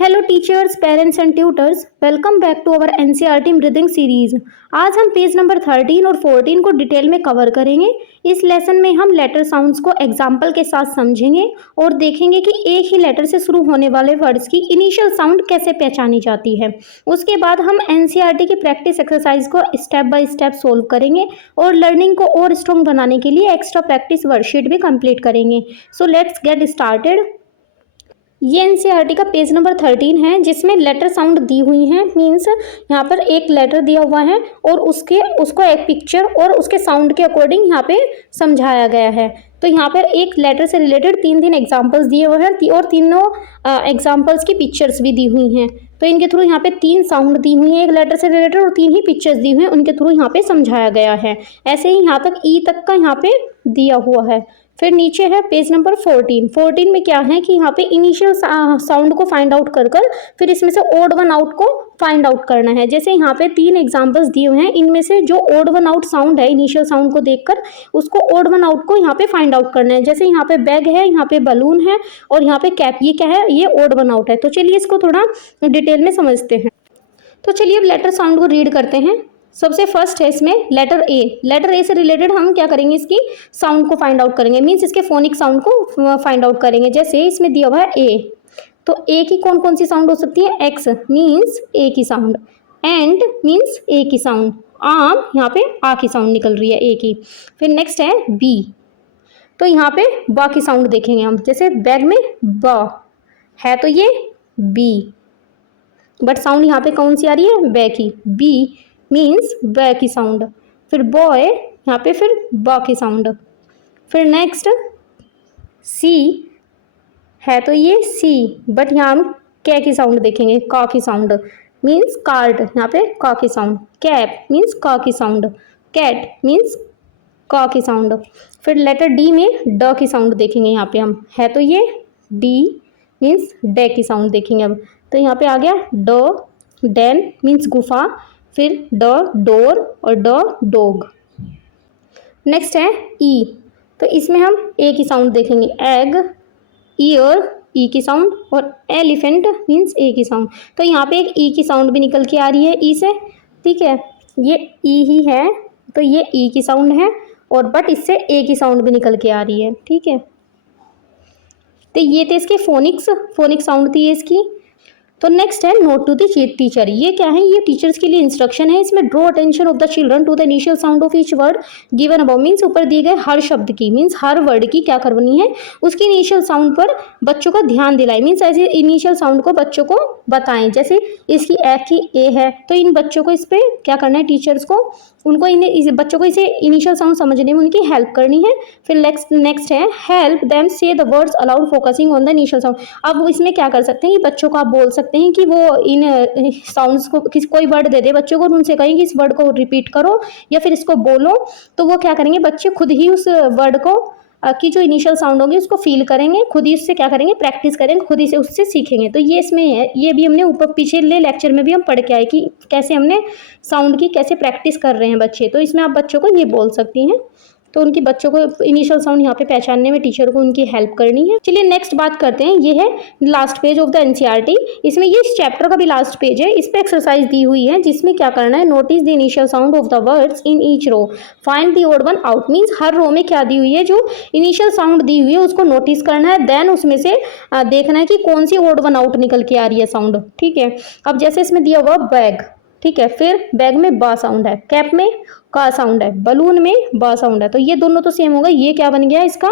Hello teachers, parents and tutors, welcome back to our NCERT breathing series. आज हम page number 13 और 14 को detail में कवर करेंगे। इस लेसन में हम लेटर साउंड्स को एग्जाम्पल के साथ समझेंगे और देखेंगे कि एक ही लेटर से शुरू होने वाले वर्ड्स की इनिशियल साउंड कैसे पहचानी जाती है। उसके बाद हम एनसीईआरटी की प्रैक्टिस एक्सरसाइज को स्टेप बाय स्टेप सोल्व करेंगे और लर्निंग को और स्ट्रॉन्ग बनाने के लिए एक्स्ट्रा प्रैक्टिस वर्कशीट भी कंप्लीट करेंगे। So let's get started. ये एनसीईआरटी का पेज नंबर 13 है जिसमें लेटर साउंड दी हुई हैं। मीन्स यहाँ पर एक लेटर दिया हुआ है और उसको एक पिक्चर और उसके साउंड के अकॉर्डिंग यहाँ पे समझाया गया है। तो यहाँ पर एक लेटर से रिलेटेड तीन एग्जांपल्स दिए हुए हैं और तीनों एग्जांपल्स की पिक्चर्स भी दी हुई हैं। तो इनके थ्रू यहाँ पे 3 साउंड दी हुई हैं एक लेटर से रिलेटेड और 3 ही पिक्चर्स दी हुई हैं, उनके थ्रू यहाँ पे समझाया गया है। ऐसे ही यहाँ तक ई तक का यहाँ पे दिया हुआ है। फिर नीचे है पेज नंबर 14 में क्या है कि यहाँ पे इनिशियल साउंड को फाइंड आउट कर फिर इसमें से ओड वन आउट को फाइंड आउट करना है। जैसे यहाँ पे 3 एग्जांपल्स दिए हुए हैं, इनमें से जो ओड वन आउट साउंड है इनिशियल साउंड को देखकर उसको ओड वन आउट को यहाँ पे फाइंड आउट करना है। जैसे यहाँ पे बैग है, यहाँ पे बलून है और यहाँ पे कैप, ये क्या है, ये ओड वन आउट है। तो चलिए इसको थोड़ा डिटेल में समझते हैं। तो चलिए अब लेटर साउंड को रीड करते हैं। सबसे फर्स्ट है इसमें लेटर ए से रिलेटेड हम क्या करेंगे, इसकी साउंड को फाइंड आउट करेंगे। मीन्स इसके फोनिक साउंड को फाइंड आउट करेंगे। जैसे इसमें दिया हुआ है ए, तो ए की कौन कौन सी साउंड हो सकती है। एक्स मीन्स ए की साउंड, एंड मीन्स ए की साउंड, आम यहाँ पे आ की साउंड निकल रही है ए की। फिर नेक्स्ट है बी, तो यहाँ पे बा की साउंड देखेंगे हम। जैसे बैग में बा है तो ये बी, बट साउंड यहाँ पे कौन सी आ रही है, बै की। बी मीन्स बै की साउंड। फिर बॉय, यहाँ पे फिर बा की साउंड। फिर नेक्स्ट सी है तो ये सी, बट यहाँ हम कै की साउंड देखेंगे, का की साउंड। मीन्स कार्ड, यहाँ पे का की साउंड। कैप मीन्स का की साउंड। कैट मीन्स का की साउंड। फिर लेटर डी में ड की साउंड देखेंगे यहाँ पे हम, है तो ये डी मीन्स डे की साउंड देखेंगे अब। तो यहाँ पे आ गया ड, डेन मीन्स गुफा। फिर ड डोर और ड डॉग। नेक्स्ट है ई, तो इसमें हम ए की साउंड देखेंगे, एग, ईयर ई की साउंड, और एलिफेंट मीन्स ए की साउंड। तो यहाँ पे एक ई की साउंड भी निकल के आ रही है ई से, ठीक है, ये ई ही है तो ये ई की साउंड है, और बट इससे ए की साउंड भी निकल के आ रही है, ठीक है। तो ये थे इसके फोनिक साउंड थी इसकी। तो नेक्स्ट है नोट टू द टीचर। ये क्या है, ये टीचर्स के लिए इंस्ट्रक्शन है। इसमें draw attention of the children to the initial sound of each word given above. Means ऊपर दिए गए हर शब्द की, मीन्स हर वर्ड की क्या करनी है, उसकी इनिशियल साउंड पर बच्चों का ध्यान दिलाएं। मीन्स ऐसे इनिशियल साउंड को बच्चों को बताएं। जैसे इसकी ए है तो इन बच्चों को इस पर क्या करना है, टीचर्स को उनको बच्चों को इसे इनिशियल साउंड समझने में उनकी हेल्प करनी है। फिर नेक्स्ट है हेल्प देम से the words allowed focusing on the initial sound. अब इसमें क्या कर सकते हैं कि बच्चों को आप बोल सकते हैं कि वो इन साउंड्स को कोई वर्ड दे दे बच्चों को और उनसे कहें कि इस वर्ड को रिपीट करो या फिर इसको बोलो। तो वो क्या करेंगे, बच्चे खुद ही उस वर्ड को की जो इनिशियल साउंड होगी उसको फील करेंगे, खुद ही उससे क्या करेंगे, प्रैक्टिस करेंगे, खुद ही से उससे सीखेंगे। तो ये इसमें है, ये भी हमने ऊपर पिछले लेक्चर में भी हम पढ़ के आए कि कैसे हमने साउंड की कैसे प्रैक्टिस कर रहे हैं बच्चे। तो इसमें आप बच्चों को ये बोल सकती हैं। तो उनकी बच्चों को इनिशियल साउंड यहाँ पे पहचानने में टीचर को उनकी हेल्प करनी है। चलिए नेक्स्ट बात करते हैं, ये है last page of the NCERT. इसमें ये इस चैप्टर का भी लास्ट पेज है। इस पे एक्सरसाइज दी हुई है जिसमें क्या करना है, notice the initial sound of the words in each row, find the odd one out. Means हर रो में क्या दी हुई है, जो इनिशियल साउंड दी हुई है उसको नोटिस करना है, देन उसमें से देखना है कि कौन सी ओड वन आउट निकल के आ रही है साउंड, ठीक है। अब जैसे इसमें दिया हुआ बैग, ठीक है, फिर बैग में बा साउंड है, कैप में का साउंड है, बलून में बा साउंड है, तो ये दोनों तो सेम होगा। ये क्या बन गया इसका,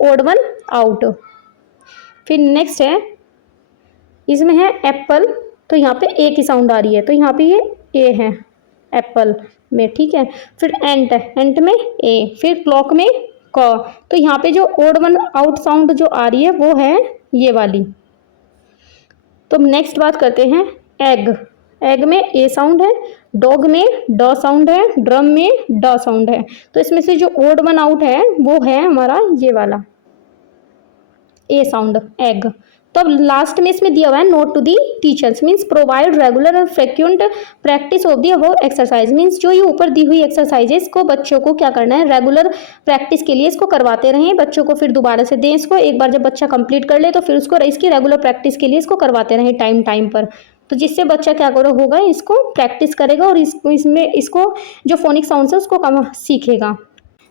ओड वन आउट। फिर नेक्स्ट है इसमें है एप्पल, तो यहाँ पे ए की साउंड आ रही है तो यहाँ पे ये ए है एप्पल में, ठीक है। फिर एंट है, एंट में ए। फिर क्लॉक में क, तो यहाँ पे जो ओड वन आउट साउंड जो आ रही है वो है ये वाली। तो नेक्स्ट बात करते हैं एग। एग में ए साउंड है, डॉग में ड साउंड है, ड्रम में ड साउंड है। तो इसमें से जो ओड वन आउट है वो है हमारा ये वाला ए साउंड, एग। तो अब लास्ट में इसमें दिया हुआ है note to the teachers means provide regular और frequent practice of the above exercise means जो ये ऊपर दी हुई एक्सरसाइजेस को बच्चों को क्या करना है, रेगुलर प्रैक्टिस के लिए इसको करवाते रहें बच्चों को, फिर दोबारा से दें इसको, एक बार जब बच्चा कंप्लीट कर ले तो फिर उसको इसकी रेगुलर प्रैक्टिस के लिए इसको करवाते रहें टाइम टाइम पर। तो जिससे बच्चा क्या करो होगा, इसको प्रैक्टिस करेगा और इसको जो फोनिक साउंड है उसको कम सीखेगा।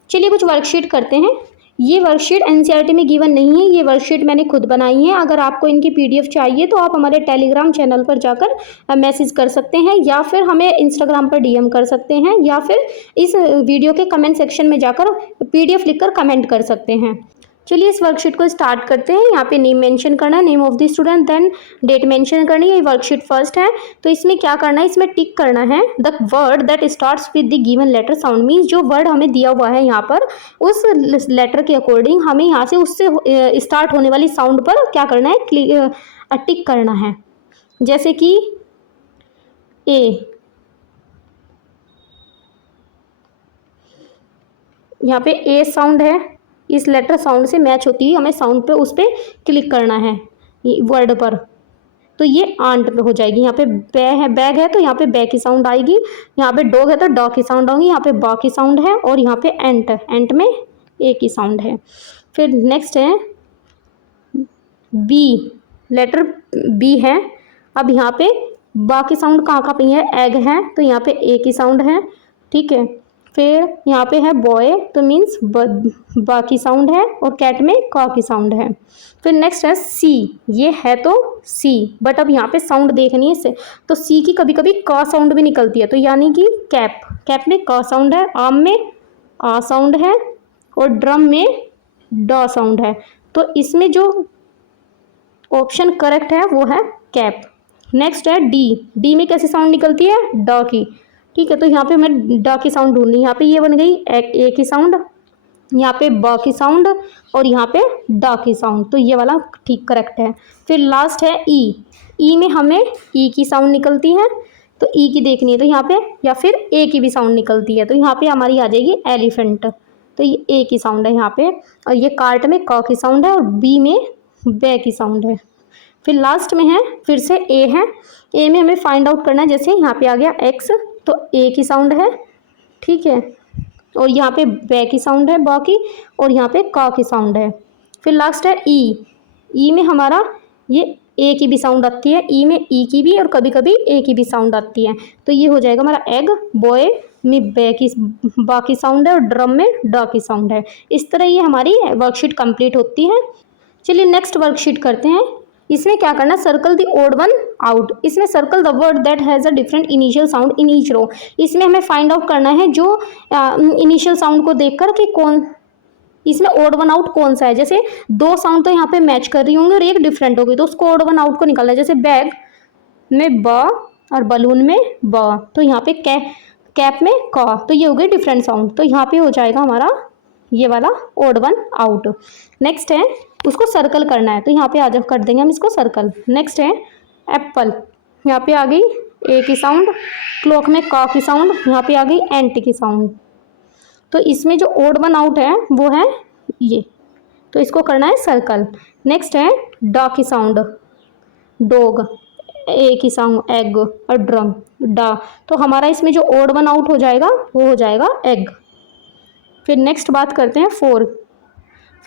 चलिए कुछ वर्कशीट करते हैं। ये वर्कशीट एनसीईआरटी में गिवन नहीं है, ये वर्कशीट मैंने खुद बनाई है। अगर आपको इनकी पीडीएफ चाहिए तो आप हमारे टेलीग्राम चैनल पर जाकर मैसेज कर सकते हैं, या फिर हमें इंस्टाग्राम पर डीएम कर सकते हैं, या फिर इस वीडियो के कमेंट सेक्शन में जाकर पीडीएफ लिखकर कमेंट कर सकते हैं। चलिए इस वर्कशीट को स्टार्ट करते हैं। यहाँ पे नेम मेंशन करना है, name of the student, then date mention करनी है। ये वर्कशीट फर्स्ट है, तो इसमें क्या करना है, इसमें टिक करना है the word that starts with the given letter sound means जो वर्ड हमें दिया हुआ है यहाँ पर उस लेटर के अकॉर्डिंग हमें यहाँ से उससे स्टार्ट होने वाली साउंड पर क्या करना है, टिक करना है। जैसे कि ए, यहाँ पे ए साउंड है, इस लेटर साउंड से मैच होती है, हमें साउंड पे उस पर क्लिक करना है वर्ड पर, तो ये आंट पे हो जाएगी। यहाँ पे बैग है तो यहाँ पे बै की साउंड आएगी, यहाँ पे डॉग है तो डॉ की साउंड होगी, यहाँ पे बा की साउंड है, और यहाँ पे एंट में ए की साउंड है। फिर नेक्स्ट है बी, लेटर बी है। अब यहाँ पे बा की साउंड कहाँ पे है, एग है तो यहाँ पे ए की साउंड है, ठीक है। फिर यहाँ पे है बॉय तो मीन्स बा की साउंड है, और कैट में का की साउंड है। फिर नेक्स्ट है सी, ये है तो सी, बट अब यहाँ पे साउंड देखनी है इससे, तो सी की कभी कभी का साउंड भी निकलती है, तो यानी कि कैप में का साउंड है, आम में आ साउंड है, और ड्रम में डा साउंड है। तो इसमें जो ऑप्शन करेक्ट है वो है कैप। नेक्स्ट है डी में कैसी साउंड निकलती है, डा की, ठीक है। तो यहाँ पे हमें डा की साउंड ढूंढनी है, यहाँ पे ये बन गई ए की साउंड, यहाँ पे बा की साउंड, और यहाँ पे डा की साउंड, तो ये वाला ठीक करेक्ट है। फिर लास्ट है ई में हमें ई की साउंड निकलती है, तो ई की देखनी है, तो यहाँ पे या फिर ए की भी साउंड निकलती है, तो यहाँ पे हमारी आ जाएगी एलिफेंट, तो ये ए की साउंड है यहाँ पे, और ये कार्ट में का की साउंड है, और बी में बे की साउंड है। फिर लास्ट में है फिर से ए है, ए में हमें फाइंड आउट करना है, जैसे यहाँ पे आ गया एक्स तो ए की साउंड है, ठीक है, और यहाँ पे बे की साउंड है बाकी, और यहाँ पे का की साउंड है। फिर लास्ट है ई में हमारा ये ए की भी साउंड आती है, ई में ई की भी और कभी कभी ए की भी साउंड आती है, तो ये हो जाएगा हमारा एग, बॉय में बे की बा की साउंड है, और ड्रम में डा की साउंड है। इस तरह ये हमारी वर्कशीट कंप्लीट होती है। चलिए नेक्स्ट वर्कशीट करते हैं। इसमें क्या करना, circle the odd one out, इसमें circle the word that has a different initial sound in each row, इसमें हमें फाइंड आउट करना है जो इनिशियल साउंड को देखकर कि कौन इसमें ओड वन आउट कौन सा है। जैसे दो साउंड तो यहाँ पे मैच कर रही होंगी और एक डिफरेंट होगी, तो उसको ओड वन आउट को निकालना है। जैसे बैग में ब और बलून में ब, तो यहाँ पे कैप में का, तो ये हो गई डिफरेंट साउंड, तो यहाँ पे हो जाएगा हमारा ये वाला ओड वन आउट। नेक्स्ट है उसको सर्कल करना है, तो यहाँ पे आज कर देंगे हम इसको सर्कल। नेक्स्ट है एप्पल, यहाँ पे आ गई ए की साउंड, क्लॉक में का की साउंड, यहाँ पे आ गई एंट की साउंड, तो इसमें जो ओड वन आउट है वो है ये, तो इसको करना है सर्कल। नेक्स्ट है डा की साउंड, डॉग, ए की साउंड एग, और ड्रम डा, तो हमारा इसमें जो ओड वन आउट हो जाएगा वो हो जाएगा एग। फिर नेक्स्ट बात करते हैं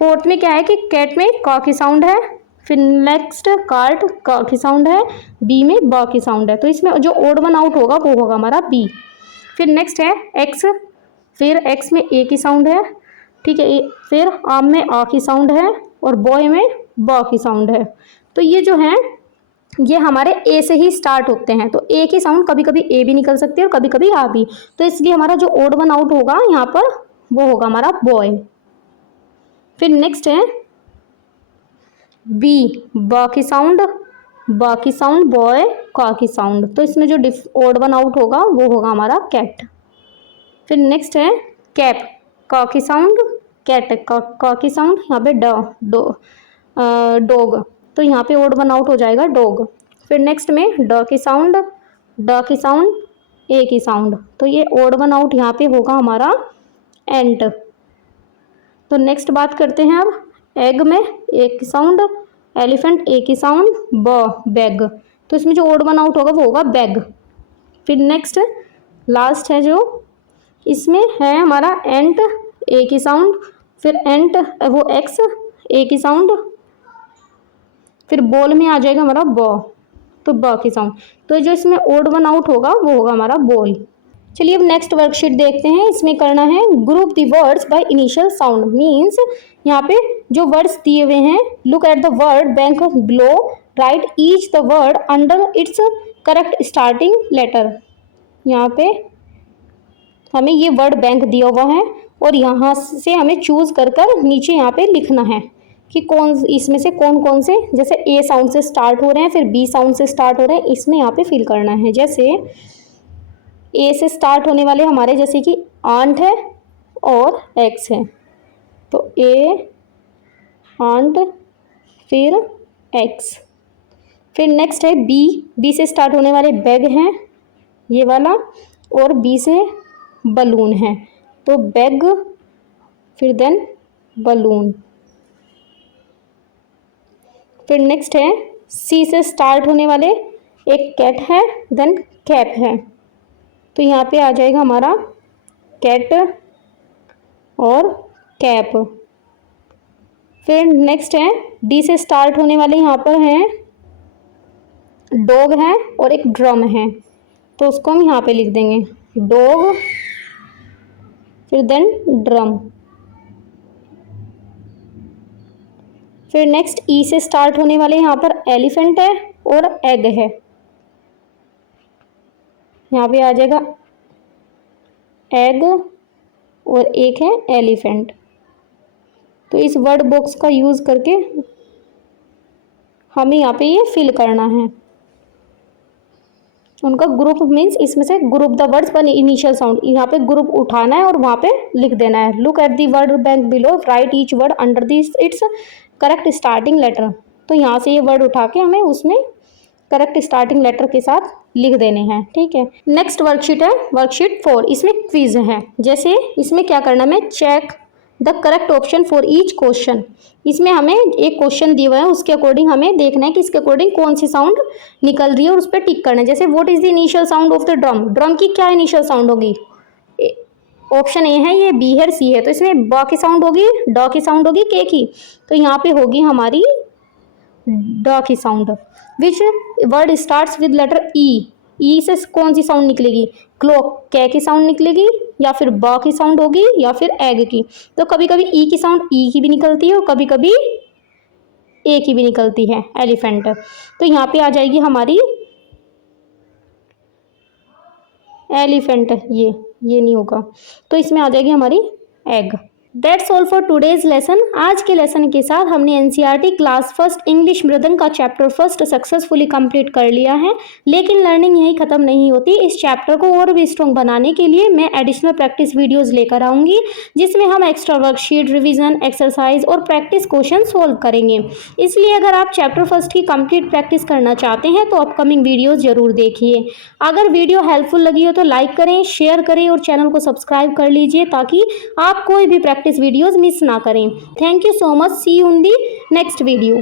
फोर्थ में क्या है कि कैट में का की साउंड है, फिर नेक्स्ट कार्ट का की साउंड है, बी में बा की साउंड है, तो इसमें जो ओड वन आउट होगा वो होगा हमारा बी। फिर नेक्स्ट है एक्स, फिर एक्स में ए की साउंड है, ठीक है, फिर आम में आ की साउंड है, और बॉय में बा की साउंड है, तो ये जो है ये हमारे ए से ही स्टार्ट होते हैं, तो ए की साउंड कभी कभी ए भी निकल सकती है और कभी कभी आ भी, तो इसलिए हमारा जो ओड वन आउट होगा यहाँ पर वो होगा हमारा बॉय। फिर नेक्स्ट है बी, बा की साउंड बॉय, का की साउंड, तो इसमें जो ओड वन आउट होगा वो होगा हमारा कैट। फिर नेक्स्ट है कैप, का की साउंड कैट, का की साउंड, यहाँ पे डॉग, तो यहाँ पे ओड वन आउट हो जाएगा डॉग। फिर नेक्स्ट में डा की साउंड ए की साउंड, तो ये ओड वन आउट यहाँ पे होगा हमारा एंट। तो नेक्स्ट बात करते हैं अब एग में ए की साउंड, एलिफेंट ए की साउंड, ब बैग, तो इसमें जो ओड वन आउट होगा वो होगा बैग। फिर नेक्स्ट लास्ट है जो इसमें है हमारा एंट ए की साउंड, फिर एंट वो एक्स ए की साउंड, फिर बॉल में आ जाएगा हमारा ब, तो ब की साउंड, तो जो इसमें ओड वन आउट होगा वो होगा हमारा बॉल। चलिए अब नेक्स्ट वर्कशीट देखते हैं। इसमें करना है group the words by initial sound, means यहाँ पे जो वर्ड्स दिए हुए हैं, look at the word bank below, write each the word under its correct starting letter. यहाँ पे हमें ये वर्ड बैंक दिया हुआ है और यहाँ से हमें चूज कर कर नीचे यहाँ पे लिखना है कि कौन इसमें से कौन कौन से, जैसे ए साउंड से स्टार्ट हो रहे हैं, फिर बी साउंड से स्टार्ट हो रहे हैं, इसमें यहाँ पे फिल करना है। जैसे ए से स्टार्ट होने वाले हमारे जैसे कि आंट है और एक्स है, तो ए आंट फिर एक्स। फिर नेक्स्ट है बी, बी से स्टार्ट होने वाले बैग हैं ये वाला, और बी से बलून है, तो बैग फिर देन बलून। फिर नेक्स्ट है सी से स्टार्ट होने वाले एक कैट है देन कैप है, तो यहाँ पे आ जाएगा हमारा कैट और कैप। फिर नेक्स्ट है डी से स्टार्ट होने वाले यहाँ पर हैं डॉग है और एक ड्रम है, तो उसको हम यहाँ पे लिख देंगे डॉग फिर देन ड्रम। फिर नेक्स्ट ई से स्टार्ट होने वाले यहाँ पर एलिफेंट है और एग है, यहाँ पे आ जाएगा एग और एक है एलिफेंट। तो इस वर्ड बॉक्स का यूज़ करके हमें यहाँ पे ये फिल करना है उनका ग्रुप, मीन्स इसमें से ग्रुप द वर्ड्स पर इनिशियल साउंड, यहाँ पे ग्रुप उठाना है और वहाँ पे लिख देना है। Look at the word bank below, write each word under this its correct starting letter, तो यहाँ से ये वर्ड उठा के हमें उसमें करेक्ट स्टार्टिंग लेटर के साथ लिख देने हैं। ठीक है, नेक्स्ट वर्कशीट है वर्कशीट 4, इसमें क्विज है। जैसे इसमें क्या करना है, check the correct option for each question, इसमें हमें एक क्वेश्चन दिया हुआ है उसके अकॉर्डिंग हमें देखना है कि इसके अकॉर्डिंग कौन सी साउंड निकल रही है और उस पर टिक करना है। जैसे what is the initial sound of the drum, drum की क्या इनिशियल साउंड होगी, ऑप्शन ए है, ये बी है, सी है, तो इसमें ब की साउंड होगी, ड की साउंड होगी, के की, तो यहाँ पे होगी हमारी ड की sound. Which word starts with letter E, E से कौन सी साउंड निकलेगी, क्लॉक, कै की साउंड निकलेगी, या फिर ब की साउंड होगी, या फिर एग की। तो कभी कभी ई की साउंड ई की भी निकलती है और कभी कभी ए की भी निकलती है, एलिफेंट। तो यहाँ पे आ जाएगी हमारी एलिफेंट, ये नहीं होगा, तो इसमें आ जाएगी हमारी egg. That's all for today's lesson. आज के लेसन के साथ हमने एनसीईआरटी क्लास फर्स्ट इंग्लिश मृदंग का चैप्टर फर्स्ट सक्सेसफुली कंप्लीट कर लिया है। लेकिन लर्निंग यही खत्म नहीं होती, इस चैप्टर को और भी स्ट्रॉन्ग बनाने के लिए मैं एडिशनल प्रैक्टिस वीडियोस लेकर आऊँगी, जिसमें हम एक्स्ट्रा वर्कशीट, रिविजन, एक्सरसाइज और प्रैक्टिस क्वेश्चन सोल्व करेंगे। इसलिए अगर आप चैप्टर फर्स्ट की कंप्लीट प्रैक्टिस करना चाहते हैं तो अपकमिंग वीडियोज़ जरूर देखिए। अगर वीडियो हेल्पफुल लगी हो तो लाइक करें, शेयर करें और चैनल को सब्सक्राइब कर लीजिए ताकि आप कोई भी प्रैक्टिस वीडियोस मिस ना करें। Thank you so much, see you in the next video.